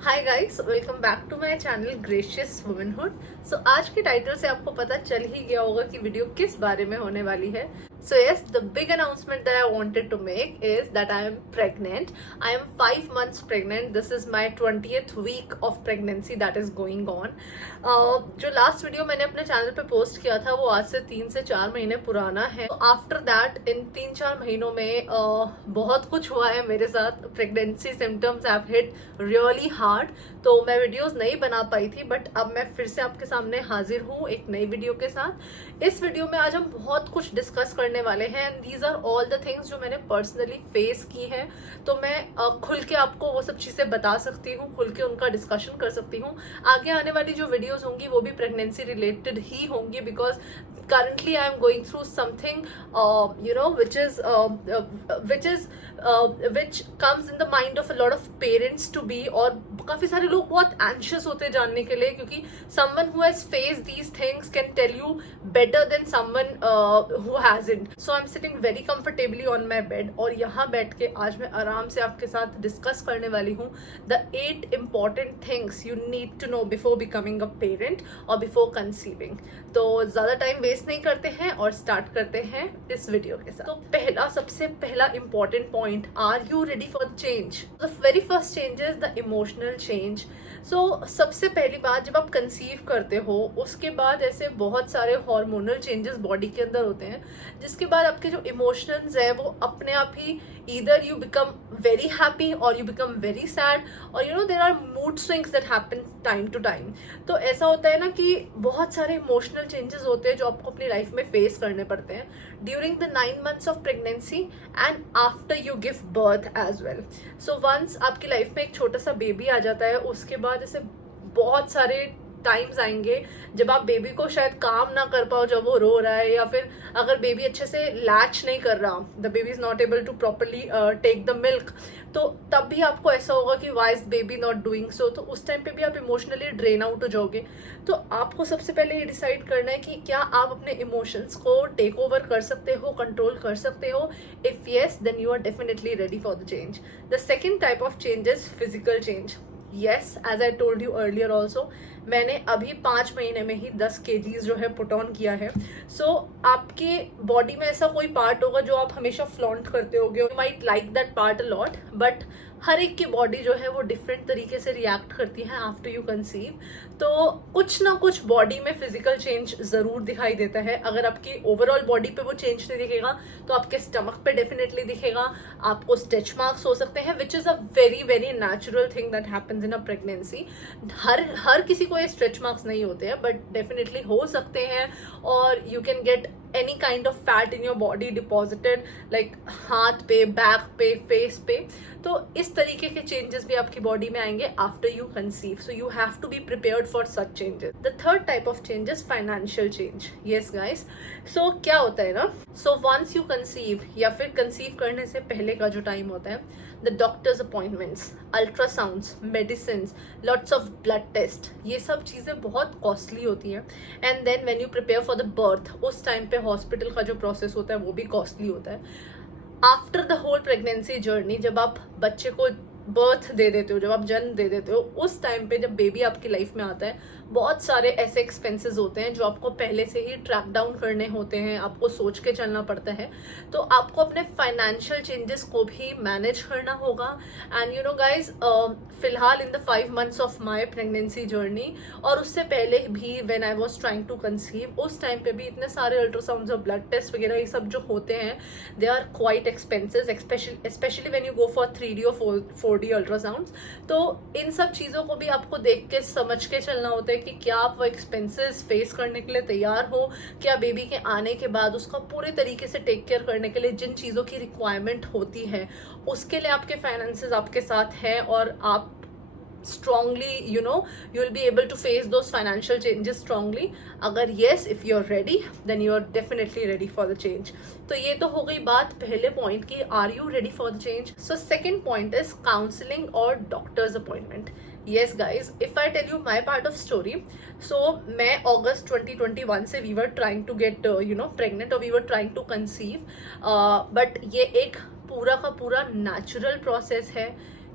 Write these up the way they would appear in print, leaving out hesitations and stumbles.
Hi guys, welcome back to my channel Gracious Womanhood. So आज के title से आपको पता चल ही गया होगा कि वीडियो किस बारे में होने वाली है। So yes, the big announcement that I wanted to make is that I am pregnant. I am 5 months pregnant. This is my 20th week of pregnancy that is going on. जो last video मैंने अपने channel पे post किया था वो आज से 3 से 4 महीने पुराना है। आफ्टर दैट इन 3-4 महीनों में बहुत कुछ हुआ है मेरे साथ। Pregnancy symptoms have hit really hard, तो मैं वीडियोस नहीं बना पाई थी, बट अब मैं फिर से आपके सामने हाजिर हूँ एक नई वीडियो के साथ। इस वीडियो में आज हम बहुत कुछ डिस्कस करने वाले हैं and these are all the things जो मैंने पर्सनली फेस की हैं। तो मैं खुल के आपको वो सब चीजें बता सकती हूँ, खुल के उनका डिस्कशन कर सकती हूँ। आगे आने वाली जो वीडियोस होंगी वो भी प्रेगनेंसी रिलेटेड ही होंगी, because currently I am going through something which comes in the mind of a lot of parents to be, और काफी सारे लोग बहुत anxious होते हैं जानने के लिए, क्योंकि someone who has faced these things can tell you better than someone who hasn't. So I'm sitting very comfortably on my bed और यहाँ बैठ के आज मैं आराम से आपके साथ डिस्कस करने वाली हूँ the 8 important things you need to know before becoming a parent or before conceiving. तो ज्यादा टाइम वेस्ट नहीं करते हैं और स्टार्ट करते हैं इस वीडियो के साथ। तो सबसे पहला important point, are you ready for the change? The very first change is the emotional change. So सबसे पहली बात, जब आप कंसीव करते हो उसके बाद ऐसे बहुत सारे हार्मोनल चेंजेस बॉडी के अंदर होते हैं, जिसके बाद आपके जो इमोशंस है वो अपने आप ही either you become very happy or you become very sad, or there are mood swings that happen time to time. तो ऐसा होता है ना कि बहुत सारे इमोशनल चेंजेस होते हैं जो आपको अपनी लाइफ में फेस करने पड़ते हैं during the 9 months of pregnancy and after you give birth as well. So once आपकी लाइफ में एक छोटा सा बेबी आ जाता है, उसके बाद ऐसे बहुत सारे टाइम्स आएंगे जब आप बेबी को शायद काम ना कर पाओ जब वो रो रहा है, या फिर अगर बेबी अच्छे से लैच नहीं कर रहा, the baby is not able to properly take the milk, तो तब भी आपको ऐसा होगा कि why is baby not doing so. तो उस टाइम पे भी आप इमोशनली ड्रेन आउट हो जाओगे। तो आपको सबसे पहले ये डिसाइड करना है कि क्या आप अपने इमोशंस को टेक ओवर कर सकते हो, कंट्रोल कर सकते हो। If yes, then you are definitely ready for the change. The second type of change is physical change. Yes, as I told you earlier also, मैंने अभी 5 महीने में ही 10 kgs जो है पुट ऑन किया है। सो आपके बॉडी में ऐसा कोई पार्ट होगा जो आप हमेशा फ्लॉन्ट करते होगे, you might like that part a lot, but हर एक की बॉडी जो है वो डिफरेंट तरीके से रिएक्ट करती है आफ्टर यू कंसीव। तो कुछ ना कुछ बॉडी में फिजिकल चेंज जरूर दिखाई देता है। अगर आपकी ओवरऑल बॉडी पे वो चेंज नहीं दिखेगा तो आपके स्टमक पे डेफिनेटली दिखेगा, आपको स्टिच मार्क्स हो सकते हैं, which is a very very natural thing that happens in a pregnancy. हर किसी को ये स्ट्रेच मार्क्स नहीं होते हैं, बट डेफिनेटली हो सकते हैं। और you can get any kind of fat in your body deposited, like हाथ पे, बैक पे, फेस पे। तो इस तरीके के चेंजेस भी आपकी बॉडी में आएंगे after you conceive. So you have to be prepared for such changes. The third type of changes, financial change. Yes guys, so क्या होता है ना, सो वंस यू कंसीव या फिर कंसीव करने से पहले का जो टाइम होता है, the doctors appointments, ultrasounds, medicine, lots of blood test, ये सब चीजें बहुत कॉस्टली होती हैं। And then when you prepare for the birth, उस टाइम पे हॉस्पिटल का जो प्रोसेस होता है वो भी कॉस्टली होता है। After the whole pregnancy journey, जब आप बच्चे को बर्थ दे देते हो, जब आप जन्म दे देते हो, उस टाइम पे जब बेबी आपकी लाइफ में आता है, बहुत सारे ऐसे एक्सपेंसेस होते हैं जो आपको पहले से ही ट्रैक डाउन करने होते हैं, आपको सोच के चलना पड़ता है। तो आपको अपने फाइनेंशियल चेंजेस को भी मैनेज करना होगा। एंड यू नो गाइज, फिलहाल in the 5 months of my pregnancy journey, और उससे पहले भी when I was trying to conceive, उस टाइम पे भी इतने सारे अल्ट्रासाउंड्स और ब्लड टेस्ट वगैरह ये सब जो होते हैं, they are quite expensive, specially when you go for 3D और 4D अल्ट्रासाउंड्स। तो इन सब चीज़ों को भी आपको देख के समझ के चलना होता है कि क्या आप वो एक्सपेंसेस फेस करने के लिए तैयार हो, क्या बेबी के आने के बाद उसका पूरे तरीके से टेक केयर करने के लिए जिन चीज़ों की रिक्वायरमेंट होती है उसके लिए आपके फाइनेंसेस आपके साथ हैं, और आप strongly you will be able to face those financial changes strongly. अगर yes, if you're ready, then you are definitely ready for the change. तो ये तो हो गई बात पहले पॉइंट की, are you ready for the change? So second point is counseling or doctor's appointment. Yes guys, if I tell you my part of story, so मैं August 2021 से we were trying to get pregnant, or we were trying to conceive, but ये एक पूरा का पूरा natural process है।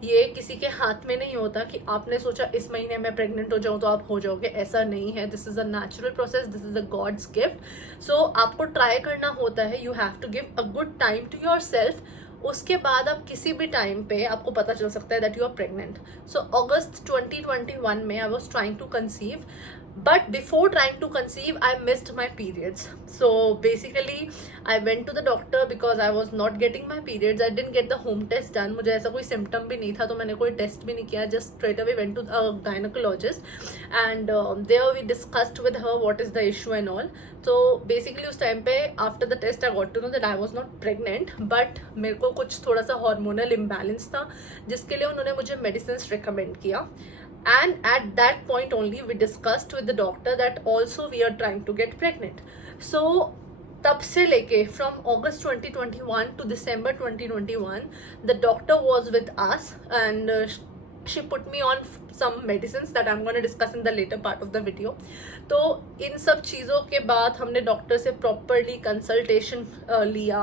ये किसी के हाथ में नहीं होता कि आपने सोचा इस महीने में प्रेग्नेंट हो जाऊं तो आप हो जाओगे, ऐसा नहीं है. This is a natural process, this is a God's gift. So आपको ट्राई करना होता है. You have to give a good time to yourself. उसके बाद आप किसी भी टाइम पे आपको पता चल सकता है that you are pregnant. So August 2021 में I was trying to conceive, but before trying to conceive I missed my periods. So basically I went to the doctor because I was not getting my periods. I didn't get the home test done. मुझे ऐसा कोई symptom भी नहीं था तो मैंने कोई test भी नहीं किया. Just straight away went to a gynecologist and there we discussed with her what is the issue and all. So basically उस टाइम पे after the test I got to know that I was not pregnant, but मेरे को कुछ थोड़ा सा hormonal imbalance था जिसके लिए उन्होंने मुझे medicines recommend किया. And at that point only we discussed with the doctor that also we are trying to get pregnant. So तब से लेके from August 2021 to December 2021 the doctor was with us and she put me on some medicines that I'm going to discuss in the later part of the video. तो इन सब चीज़ों के बाद हमने doctor से प्रॉपरली कंसल्टेशन लिया.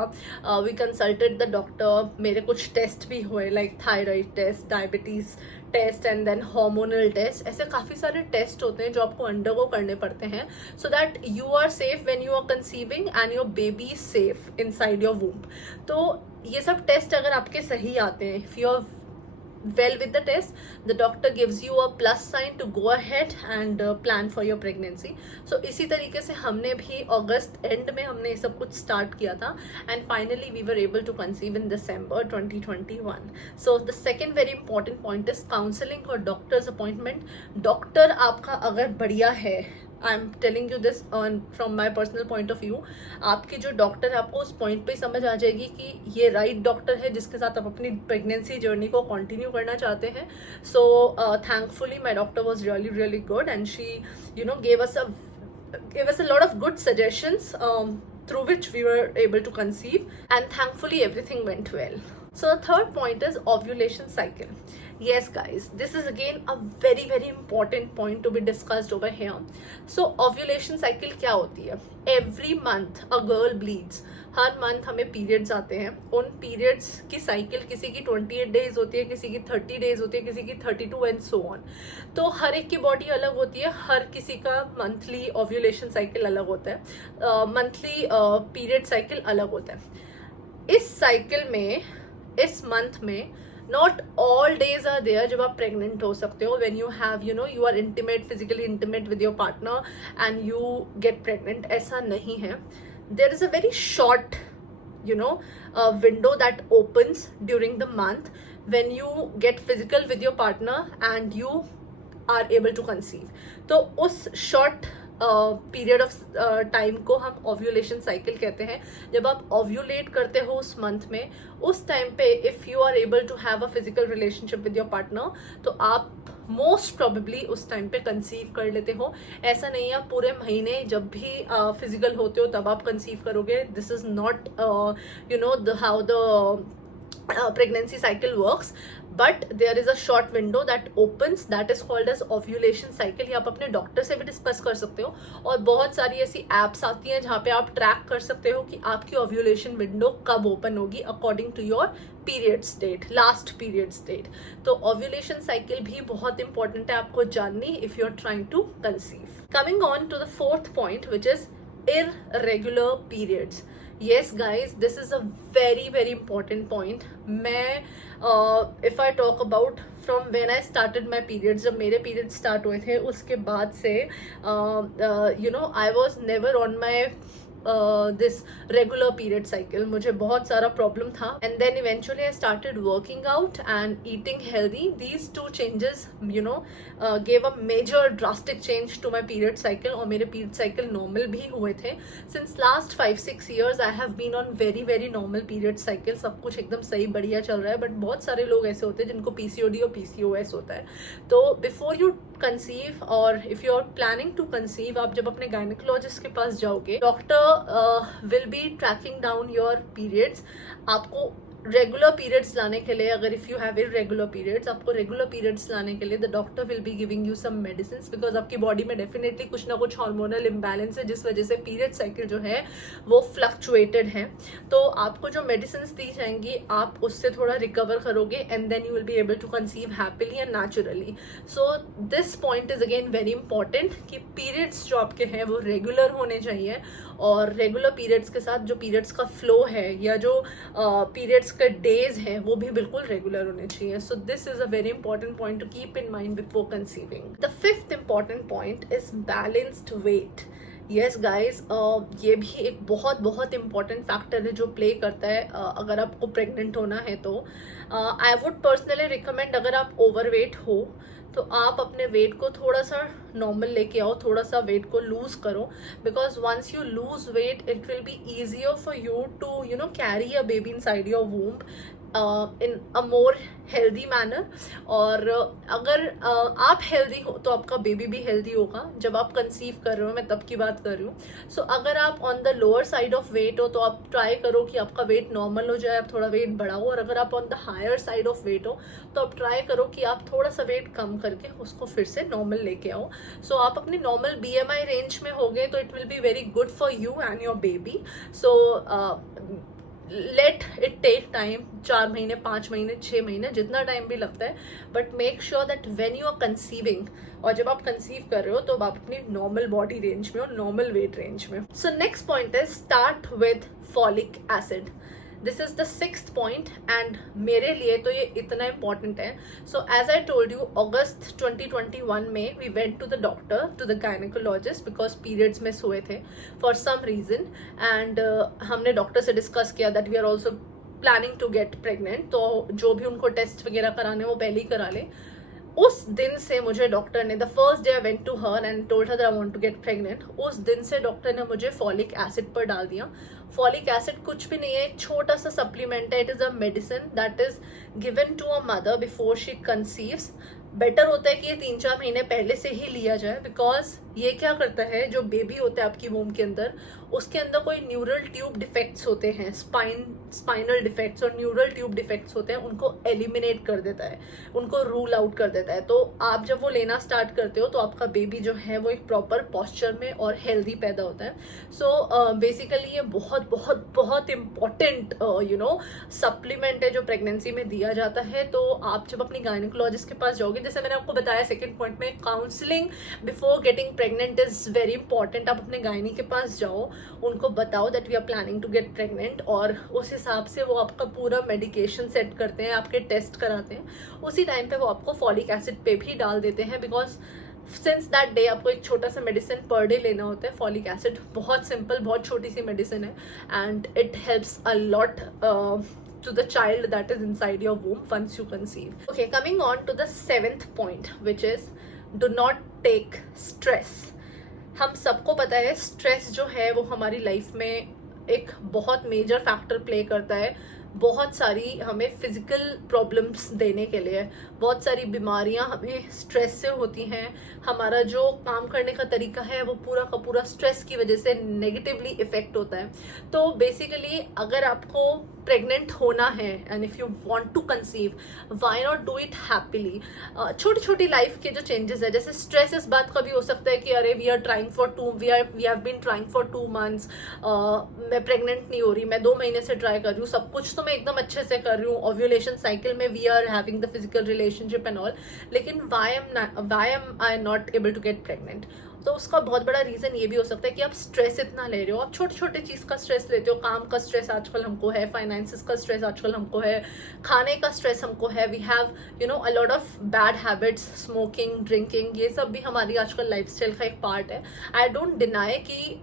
We consulted the doctor. मेरे कुछ टेस्ट भी हुए like thyroid test, diabetes test and then hormonal test. ऐसे काफ़ी सारे टेस्ट होते हैं जो आपको अंडरगो करने पड़ते हैं so that you are safe when you are conceiving and your baby safe inside your womb. तो ये सब टेस्ट अगर आपके सही आते हैं, if you are well with the test, the doctor gives you a plus sign to go ahead and plan for your pregnancy. So इसी तरीके से हमने भी अगस्त एंड में हमने ये सब कुछ स्टार्ट किया था and finally we were able to conceive in December 2021. So the second very important point is counseling or doctor's appointment. Doctor आपका अगर बढ़िया है, I am telling you this from my personal point of view, आपकी जो doctor है आपको उस point पे समझ आ जाएगी कि ये राइट डॉक्टर है जिसके साथ आप अपनी प्रेगनेंसी जर्नी को कंटिन्यू करना चाहते हैं. So thankfully my doctor was really really good and she gave us a lot of good suggestions through which we were able to conceive, and thankfully everything went well. So the third point is ovulation cycle. Yes guys, this is again a very very important point to be discussed over here. So ovulation cycle क्या होती है? Every month a girl bleeds. Her month हमें periods आते हैं. उन periods की cycle किसी की 28 डेज होती है, किसी की 30 डेज होती है, किसी की 32 एंड सो ऑन. तो हर एक की बॉडी अलग होती है. हर किसी का मंथली ओव्यूलेशन साइकिल अलग होता है, मंथली पीरियड साइकिल अलग होता है. इस साइकिल में, इस मंथ में not all days are there जब आप प्रेग्नेंट हो सकते हो. When you have you are intimate, physically intimate with your partner and you get pregnant, ऐसा नहीं है. There is a very short window that opens during the month when you get physical with your partner and you are able to conceive. तो उस short period of time को हम ovulation cycle कहते हैं. जब आप ओव्यूलेट करते हो उस मंथ में, उस टाइम पे if you are able to have a physical relationship with your partner तो आप मोस्ट प्रोबेबली उस टाइम पे कंसीव कर लेते हो. ऐसा नहीं है पूरे महीने जब भी फिजिकल होते हो तब आप कंसीव करोगे. This is not how the pregnancy cycle works, but there is a short window that opens that is called as ovulation cycle. ये आप अपने डॉक्टर से भी डिस्कस कर सकते हो और बहुत सारी ऐसी एप्स आती हैं जहाँ पे आप ट्रैक कर सकते हो कि आपकी ओव्यूलेशन विंडो कब ओपन होगी according to your period state, last period state. तो ओव्यूलेशन साइकिल भी बहुत इंपॉर्टेंट है आपको जाननी if you are trying to conceive. Coming on to the fourth point which is irregular periods. Yes guys, this is a very very important point. मैं if I talk about from when I started my periods, जब मेरे periods start हुए थे उसके बाद से I was never on my this regular period cycle. मुझे बहुत सारा प्रॉब्लम था and then eventually I started working out and eating healthy. These two changes gave a major drastic change to my period cycle और मेरे period cycle normal भी हुए थे. Since last 5-6 years I have been on very very normal period cycle. सब कुछ एकदम सही बढ़िया चल रहा है. बट बहुत सारे लोग ऐसे होते हैं जिनको PCOD और PCOS होता है. तो before you conceive और if you are planning to conceive, आप जब अपने गायनेकोलॉजिस्ट के पास जाओगे, doctor will be tracking down your periods. आपको रेगुलर पीरियड्स लाने के लिए, अगर if you have irregular periods, आपको रेगुलर पीरियड्स लाने के लिए the doctor will be giving you some medicine, because आपकी बॉडी में डेफिनेटली कुछ ना कुछ हार्मोनल इम्बैलेंस है जिस वजह से पीरियड साइकिल जो है वो फ्लक्चुएटेड है. तो आपको जो मेडिसिन दी जाएंगी आप उससे थोड़ा रिकवर करोगे and then you will be able to conceive happily and naturally. So this point is again very important कि पीरियड्स जो आपके हैं वो रेगुलर होने चाहिए, और रेगुलर पीरियड्स के साथ जो पीरियड्स का फ्लो है या जो पीरियड्स के डेज हैं वो भी बिल्कुल रेगुलर होने चाहिए. So this is a very important point to keep in mind before conceiving. The fifth important point is balanced weight. Yes guys, ये भी एक बहुत बहुत इंपॉर्टेंट फैक्टर है जो प्ले करता है अगर आपको प्रेग्नेंट होना है तो. आई वुड पर्सनली रिकमेंड, अगर आप ओवरवेट हो तो आप अपने वेट को थोड़ा सा नॉर्मल लेके आओ, थोड़ा सा वेट को लूज करो, because once you lose weight it will be easier for you to carry a baby inside your womb in a more healthy manner. और अगर आप हेल्दी हो तो आपका बेबी भी हेल्दी होगा जब आप कंसीव कर रहे हो, मैं तब की बात कर रही हूँ. सो अगर आप on the lower side of weight हो तो आप ट्राई करो कि आपका वेट नॉर्मल हो जाए, आप थोड़ा वेट बढ़ाओ. और अगर आप on the higher side of weight हो तो आप ट्राई करो कि आप थोड़ा सा वेट कम करके उसको फिर से नॉर्मल लेके आओ. सो आप अपनी नॉर्मल BMI रेंज में हो गए तो it will be very good for you and your baby. So let it take time, 4 महीने, 5 महीने, 6 महीने, जितना टाइम भी लगता है, but make sure that when you are conceiving, और जब आप कंसीव कर रहे हो तो आप अपनी नॉर्मल बॉडी रेंज में और नॉर्मल वेट रेंज में. सो नेक्स्ट पॉइंट है start with folic acid. This is the 6th point and मेरे लिए तो ये इतना इंपॉर्टेंट है. So as I told you, अगस्त 2021 में we went to the doctor, to the gynaecologist, because periods miss हुए थे फॉर सम रीजन. एंड हमने डॉक्टर से डिस्कस किया that we are also planning to get pregnant, तो जो भी उनको टेस्ट वगैरह कराने वो पहले ही करा ले. उस दिन से मुझे डॉक्टर ने, the first day I went to her and told her that I want to get pregnant, उस दिन से डॉक्टर ने मुझे फॉलिक एसिड पर डाल दिया. फॉलिक एसिड कुछ भी नहीं है, एक छोटा सा सप्लीमेंट है. It is a medicine that is given to a mother before she conceives. Better होता है कि ये 3-4 महीने पहले से ही लिया जाए, बिकॉज ये क्या करता है, जो बेबी होता है आपकी वूम के अंदर, उसके अंदर कोई न्यूरल ट्यूब डिफेक्ट्स होते हैं, स्पाइनल डिफेक्ट्स और न्यूरल ट्यूब डिफेक्ट्स होते हैं, उनको एलिमिनेट कर देता है, उनको रूल आउट कर देता है. तो आप जब वो लेना स्टार्ट करते हो तो आपका बेबी जो है वो एक प्रॉपर पॉस्चर में और हेल्दी पैदा होता है. सो बेसिकली ये बहुत बहुत बहुत इंपॉर्टेंट सप्लीमेंट है जो प्रेगनेंसी में दिया जाता है. तो आप जब अपनी गायनेकोलॉजिस्ट के पास जाओगे, जैसे मैंने आपको बताया 2nd पॉइंट में, counselling before getting pregnant is very important. आप अपने गायनी के पास जाओ, उनको बताओ that we are planning to get pregnant, और उस हिसाब से वो आपका पूरा मेडिकेशन सेट करते हैं, आपके टेस्ट कराते हैं. उसी टाइम पे वो आपको फॉलिक एसिड पे भी डाल देते हैं, बिकॉज सिंस दैट डे आपको एक छोटा सा मेडिसिन पर डे लेना होता है. फॉलिक एसिड बहुत सिंपल, बहुत छोटी सी मेडिसिन है and it helps a lot to the child that is inside your womb once you conceive. Okay, coming on to the 7th point, which is do not take stress. हम सबको पता है stress जो है वो हमारी life में एक बहुत मेजर फैक्टर प्ले करता है, बहुत सारी हमें फिजिकल प्रॉब्लम्स देने के लिए. बहुत सारी बीमारियां हमें स्ट्रेस से होती हैं. हमारा जो काम करने का तरीका है वो पूरा का पूरा स्ट्रेस की वजह से नेगेटिवली इफेक्ट होता है. तो बेसिकली अगर आपको प्रेग्नेंट होना है and if you want to conceive, why not do it happily. छोटी छोटी लाइफ के जो चेंजेस है, जैसे स्ट्रेस इस बात का भी हो सकता है कि अरे we have been trying for 2 months, मैं प्रेग्नेंट नहीं हो रही, मैं 2 महीने से ट्राई कर रही हूँ, सब कुछ तो मैं एकदम अच्छे से कर रही हूँ, ओव्यूलेशन साइकिल में we are having the physical relationship and all, लेकिन why am I not able to get pregnant. तो उसका बहुत बड़ा रीजन ये भी हो सकता है कि आप स्ट्रेस इतना ले रहे हो, आप छोटे छोटे चीज का स्ट्रेस लेते हो. काम का स्ट्रेस आजकल हमको है, फाइनेंसेस का स्ट्रेस आजकल हमको है, खाने का स्ट्रेस हमको है. We have a lot of bad habits, smoking, drinking, ये सब भी हमारी आजकल लाइफस्टाइल का एक पार्ट है. आई डोंट डिनाई कि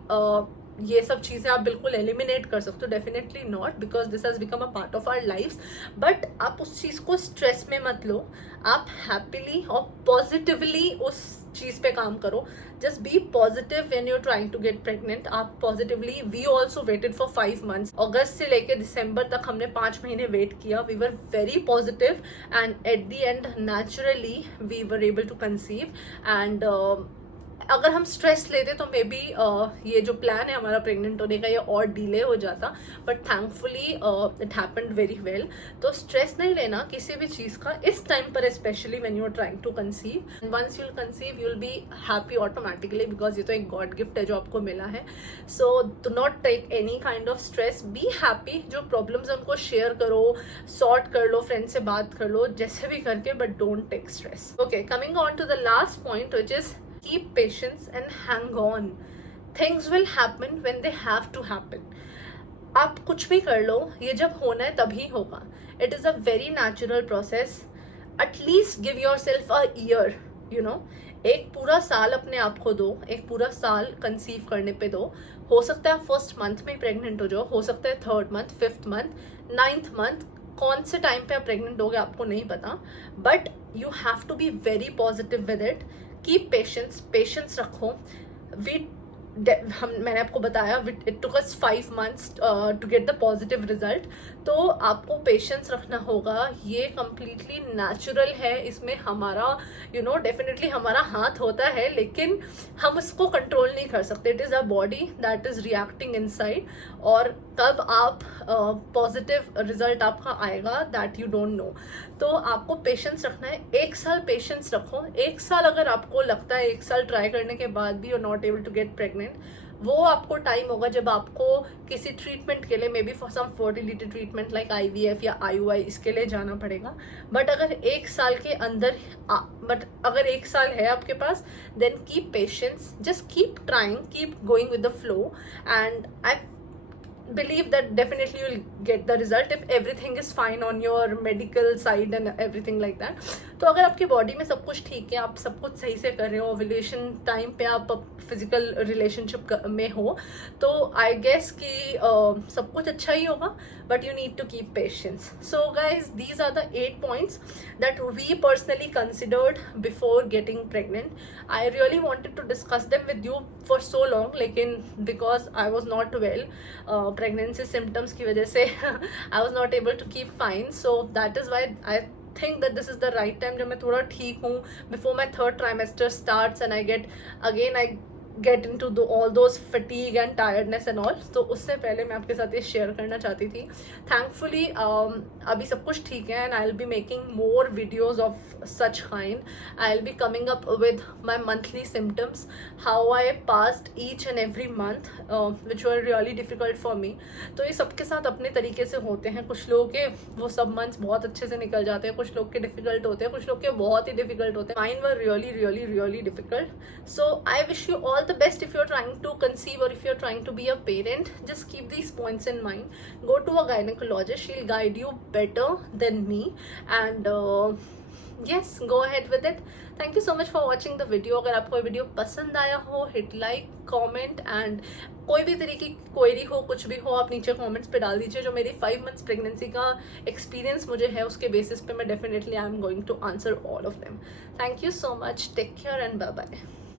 ये सब चीजें आप बिल्कुल एलिमिनेट कर सकते हो, definitely not, because this has become a part of our life. But आप उस चीज को स्ट्रेस में मत लो, आप हैप्पीली और पॉजिटिवली उस चीज पे काम करो. Just be positive when you are trying to get pregnant. आप positively, we also waited for 5 months. अगस्त से लेके दिसंबर तक हमने 5 महीने वेट किया. We were very positive and at the end naturally we were able to conceive. And अगर हम स्ट्रेस लेते तो मे बी ये जो प्लान है हमारा प्रेग्नेंट होने का ये और डिले हो जाता, but thankfully it happened very well. तो स्ट्रेस नहीं लेना किसी भी चीज़ का इस टाइम पर, specially when you are trying to conceive. Once you will conceive you will be happy automatically, because ये तो एक गॉड गिफ्ट है जो आपको मिला है. So do not take any kind of stress, be happy. जो प्रॉब्लम्स है उनको शेयर करो, सॉर्ट कर लो, फ्रेंड से बात कर लो, जैसे भी करके, but don't take stress. Okay, coming on to the last point which is keep patience and hang on. Things will happen when they have to happen. आप कुछ भी कर लो, ये जब होना है तभी होगा. It is a very natural process. At least give yourself a year, you know. एक पूरा साल अपने आप को दो, एक पूरा साल कंसीव करने पे दो. हो सकता है फर्स्ट मंथ में प्रेग्नेंट हो जाओ, हो सकता है third month, fifth month, ninth month. कौन से टाइम पे आप प्रेग्नेंट होगे आपको नहीं पता, but you have to be very positive with it. Keep patience रखो. मैंने आपको बताया it took us 5 months to get the positive result. तो आपको पेशेंस रखना होगा. ये कम्प्लीटली नेचुरल है, इसमें हमारा डेफिनेटली हमारा हाथ होता है, लेकिन हम इसको कंट्रोल नहीं कर सकते. It is a body that is reacting inside, और तब आप पॉजिटिव रिजल्ट आपका आएगा, दैट यू डोंट नो. तो आपको पेशेंस रखना है. 1 साल पेशेंस रखो. 1 साल अगर आपको लगता है 1 साल ट्राई करने के बाद भी you are not able to get pregnant, वो आपको टाइम होगा जब आपको किसी ट्रीटमेंट के लिए, maybe for some fertility treatment like IVF या IUI, इसके लिए जाना पड़ेगा. बट अगर 1 साल के अंदर अगर 1 साल है आपके पास, then keep patience, just keep trying, keep going with the flow, and I believe that definitely you'll get the result if everything is fine on your medical side and everything like that. तो अगर आपकी body में सब कुछ ठीक है, आप सब कुछ सही से कर रहे हो, ओव्यूलेशन टाइम पे आप फिजिकल रिलेशनशिप में हो, तो आई गेस कि सब कुछ अच्छा ही होगा, but you need to keep patience. So guys, these are the 8 points that we personally considered before getting pregnant. I really wanted to discuss them with you for so long, लेकिन because I was not well, pregnancy symptoms की वजह से I was not able to keep fine. So that is why I think that this is the right time जब मैं थोड़ा ठीक हूँ, before my 3rd trimester starts and I get into all those fatigue and tiredness and all. तो उससे पहले मैं आपके साथ ये शेयर करना चाहती थी. Thankfully अभी सब कुछ ठीक है, and I'll be making more videos of such kind. I'll be coming up with my monthly symptoms, how I passed each and every month, which were really difficult for me. तो ये सबके साथ अपने तरीके से होते हैं. कुछ लोगों के वो सब months बहुत अच्छे से निकल जाते हैं, कुछ लोग के difficult होते हैं, कुछ लोग के बहुत ही difficult होते हैं. Mine were really really really difficult. So I wish you all the best if you're trying to conceive or if you're trying to be a parent. Just keep these points in mind. Go to a gynecologist. She'll guide you better than me, and yes, go ahead with it. Thank you so much for watching the video. अगर आपको video पसंद आया हो, hit like, comment, and कोई भी तरीके की query हो, कुछ भी हो, आप नीचे कमेंट्स पे डाल दीजिए. जो मेरी 5 months प्रेगनेंसी का एक्सपीरियंस मुझे है, उसके बेसिस पे मैं definitely I am going to answer all of them. Thank you so much. Take care and bye bye.